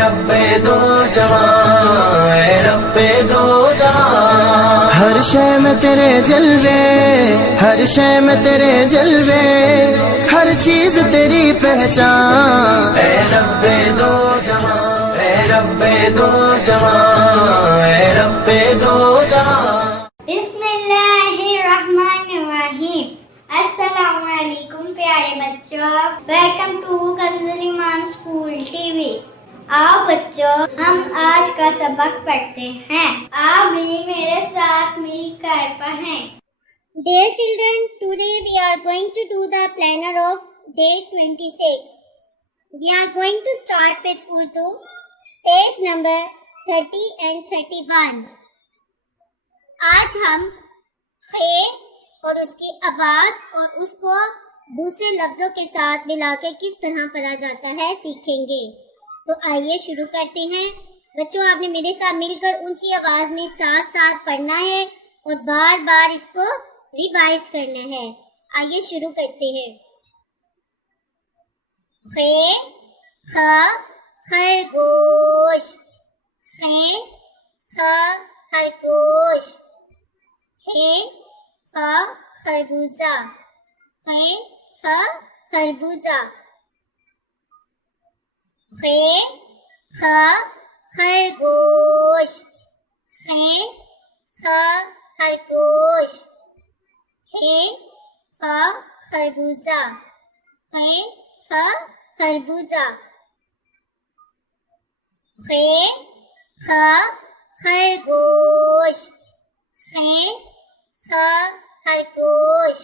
رب دو جہاں، اے رب دو جہاں، ہر شے میں تیرے جلوے، ہر شے میں تیرے جلوے، ہر چیز تیری پہچان، اے رب دو جہاں، اے رب دو جہاں، اے رب دو جہاں۔ بسم اللہ الرحمن الرحیم۔ السلام علیکم پیارے بچوں، ویلکم ٹو کنزل ایمان اسکول ٹی وی۔ آؤ بچوں، ہم آج کا سبق پڑھتے ہیں۔ آپ بھی میرے ساتھ مل کر پڑھیں۔ Dear children, today we are going to do the planner of day 26. We are going to start with Urdu, page number 30 and 31. آج ہم خے اور اس کی آواز اور اس کو دوسرے لفظوں کے ساتھ ملا کے کس طرح پڑھا جاتا ہے سیکھیں گے۔ تو آئیے شروع کرتے ہیں۔ بچوں، آپ نے میرے ساتھ مل کر اونچی آواز میں ساتھ ساتھ پڑھنا ہے اور بار بار اس کو ریوائز کرنا ہے۔ آئیے شروع کرتے ہیں۔ خے خ خرگوش، خے خ خرگوش، ہے خ خربوزہ، ہے خ خربوزہ، خے خ خرگوش، خے خ خرگوش، ہے خ خربوزہ، ہے خ خربوزہ، خے خ خرگوش، خے خ خرگوش،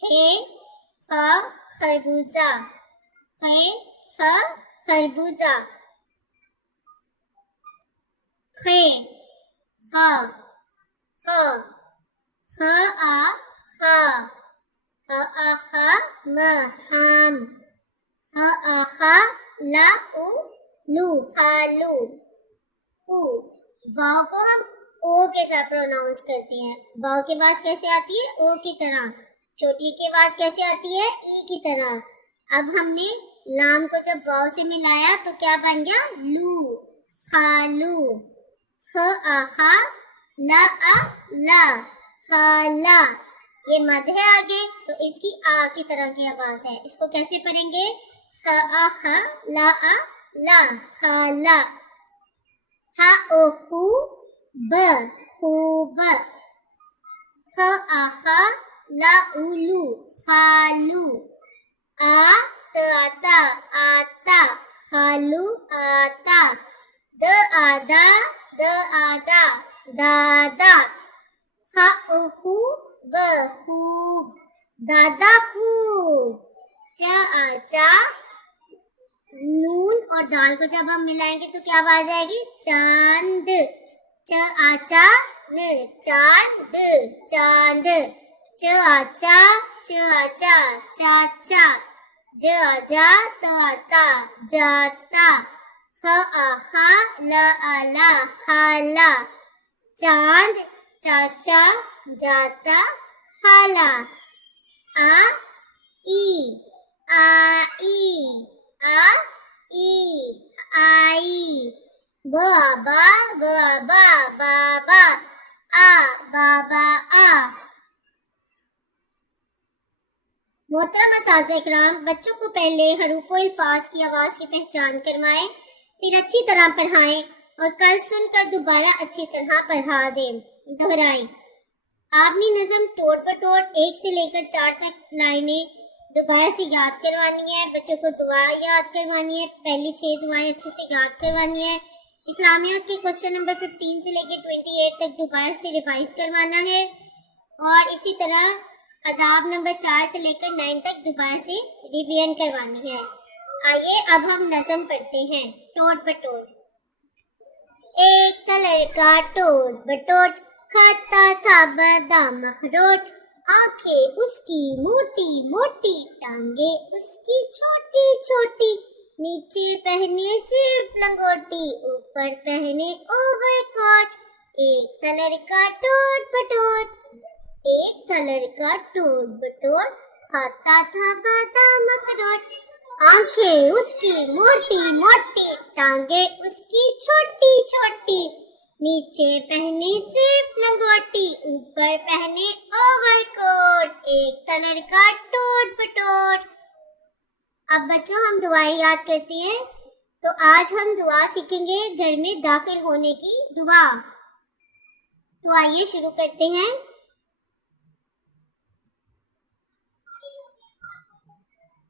ہے خ خربوزہ، ہے خ خربوزہ، خے خ خ خ آ خ خ آ خ م خام، خ آ خ لا او لو خالو، او واو کو ہم او کے ساتھ پروناؤنس کرتے ہیں۔ واو کی آواز کیسے آتی ہے؟ او کی طرح۔ چھوٹی کی آواز کیسے آتی ہے؟ ای کی طرح۔ اب ہم نے لام کو جب واو سے ملایا تو کیا بن گیا؟ لو، خالو، خ آ خا لا آ لا، خالا۔ یہ مد ہے آگے تو اس کی آ کی طرح کی آواز ہے۔ اس کو کیسے پڑھیں گے؟ خ آ خا لا آ لا، خالا۔ ہا او خو ب، خوب، خ آ خا لا او لو، خالو۔ آ ت آتا، آتا، خالو آتا۔ د آدا، د آدا، دادا۔ خ او خو ب، خوب، دادا خوب۔ چ آ چا، نون اور دال کو جب ہم ملائیں گے تو کیا آواز آئے گی؟ چاند، چ آ چا ن، چاند، چاند۔ چ آ چا، چ آ چا، چاچا۔ ج آ جا، ت آتا، جاتا۔ خ آ خا لا آ لا، خالا۔ چاند، چاچا، جاتا، خالا۔ آ ای، آئی، آ ای، آئی۔ ب آبا، ب آبا، بابا۔ آ بابا، آ۔ محترم اساتذہ اکرام، بچوں کو پہلے حروف و الفاظ کی آواز کی پہچان کروائیں، پھر اچھی طرح پڑھائیں اور کل سن کر دوبارہ اچھی طرح پڑھا دیں، دہرائیں۔ آپ نے نظم ٹوٹ بٹوٹ 1 سے لے کر 4 تک لائنیں دوبارہ سے یاد کروانی ہے۔ بچوں کو دعا یاد کروانی ہے، پہلی 6 دعائیں اچھے سے یاد کروانی ہے۔ اسلامیات کے کوشچن نمبر 15 سے لے کے 28 تک دوبارہ سے ریوائز کروانا ہے، اور اسی طرح آداب نمبر 4 سے لے کر 9 تک دوبارہ سے ریویژن کروانی ہے۔ آئیے اب ہم نظم پڑھتے ہیں۔ ٹوٹ بٹوٹ۔ ایک تھا لڑکا ٹوٹ بٹوٹ، کھاتا تھا بادام اخروٹ، آنکھیں اس کی موٹی موٹی، ٹانگیں اس کی چھوٹی چھوٹی، نیچے پہنے صرف لنگوٹی، اوپر پہنے اوور کوٹ۔ ایک تھا لڑکا ٹوٹ بٹوٹ، ایک تھا لڑکا ٹوٹ بٹوٹ، کھاتا تھا بادام اخروٹ، آنکھیں اس کی موٹی موٹی، टांगे उसकी छोटी छोटी, नीचे पहने सिर्फ लंगोटी, ऊपर पहने ओवरकोट, एक कलर का टोट पटोट। अब बच्चों हम दुआएं याद करते हैं, तो आज हम दुआ सीखेंगे घर में दाखिल होने की दुआ। तो आइए शुरू करते हैं।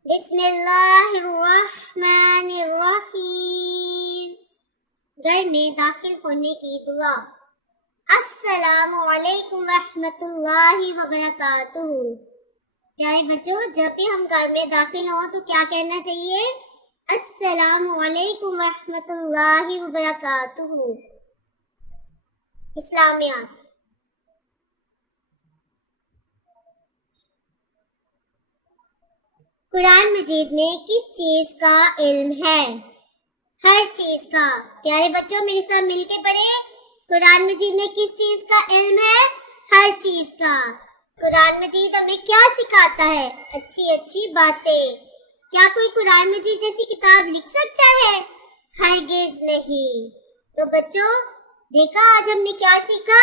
बिस्मिल्लाहिर्रहमानिर्रहीम, घर में दाखिल होने की दुआ। अस्सलामु अलैकुम रहमतुल्लाहि व बरकातुहू। प्यारे बच्चों, जब भी हम घर में दाखिल हों तो क्या कहना चाहिए? अस्सलामु अलैकुम रहमतुल्लाहि व बरकातुहू। इस्लामियात। कुरान मजीद में किस चीज का इल्म है? हर चीज का। प्यारे बच्चों मेरे साथ मिलके पढ़े, कुरान मजीद में किस चीज का इल्म है? हर चीज का। कुरान मजीद हमें क्या सिखाता है? अच्छी अच्छी बातें। क्या कोई कुरान मजीद जैसी किताब लिख सकता है? हरगिज नहीं। तो बच्चों देखा आज हमने क्या सीखा?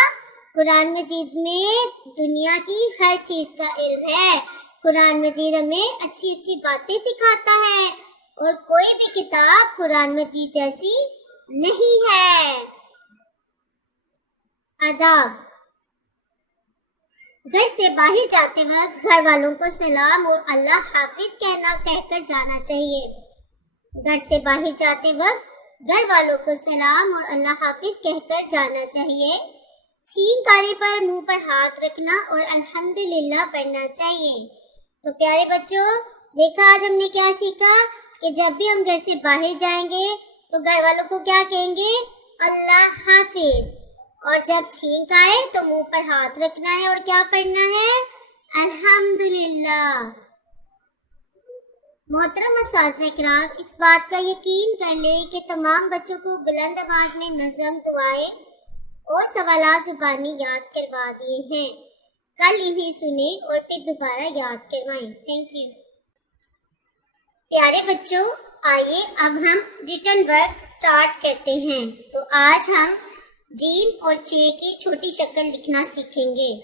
कुरान मजीद में दुनिया की हर चीज का इल्म है। कुरान मजीद हमें अच्छी अच्छी बातें सिखाता है और कोई भी किताब कुरान मजीद जैसी नहीं है। आदाब। घर से बाहर जाते वक्त घर वालों को सलाम और अल्लाह हाफिज कहकर जाना चाहिए। घर से बाहर जाते वक्त घर वालों को सलाम और अल्लाह हाफिज कहकर जाना चाहिए। छींक आने पर मुंह पर हाथ रखना और अल्हम्दुलिल्लाह पढ़ना चाहिए। तो प्यारे बच्चों देखा आज हमने क्या सीखा कि जब भी हम घर से बाहर जाएंगे तो घर वालों को क्या कहेंगे? अल्लाह हाफिज। और जब छींक आए तो मुंह पर हाथ रखना है और क्या पढ़ना है? अल्हम्दुलिल्लाह। मोहतरम असातिज़ा किराम, इस बात का यकीन कर ले कि तमाम बच्चों को बुलंद आवाज में नज़म, दुआएं और सवालात जुबानी याद करवा दिए हैं। कल इन्हें सुने और फिर दोबारा याद करवाएं। Thank you. प्यारे बच्चों आइए अब हम रिटन वर्क स्टार्ट करते हैं। तो आज हम जीम और चे की छोटी शक्ल लिखना सीखेंगे।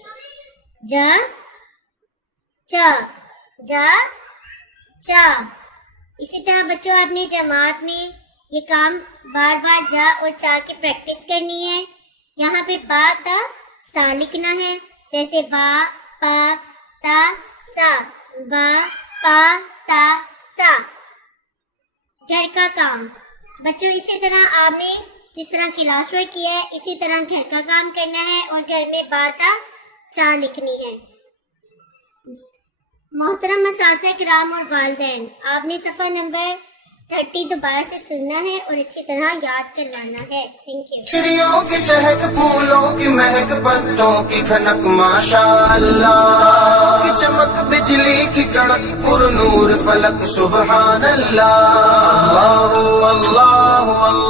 ज च ज च। इसी तरह बच्चों आपने जमात में ये काम बार बार ज और चा की प्रैक्टिस करनी है। यहाँ पे बा ता सा लिखना है, जैसे बा पा ता सा, बा पा ता सा। घर का काम बच्चों इसी तरह आपने जिस तरह क्लास वर्क किया है इसी तरह घर का काम करना है और घर में बा ता चा लिखनी है। मोहतरम असातिज़ा किराम और वालिदैन, आपने सफ़ा नंबर 30 दोबारा से सुनना है और अच्छी तरह याद करवाना है। Thank you. चिड़ियों की चहक, फूलों की महक, पत्तों की खनक, माशाअल्लाह की चमक, बिजली की कड़क, पुरनूर फलक, सुबहान अल्लाह। अल्लाह अल्लाह अल्लाह।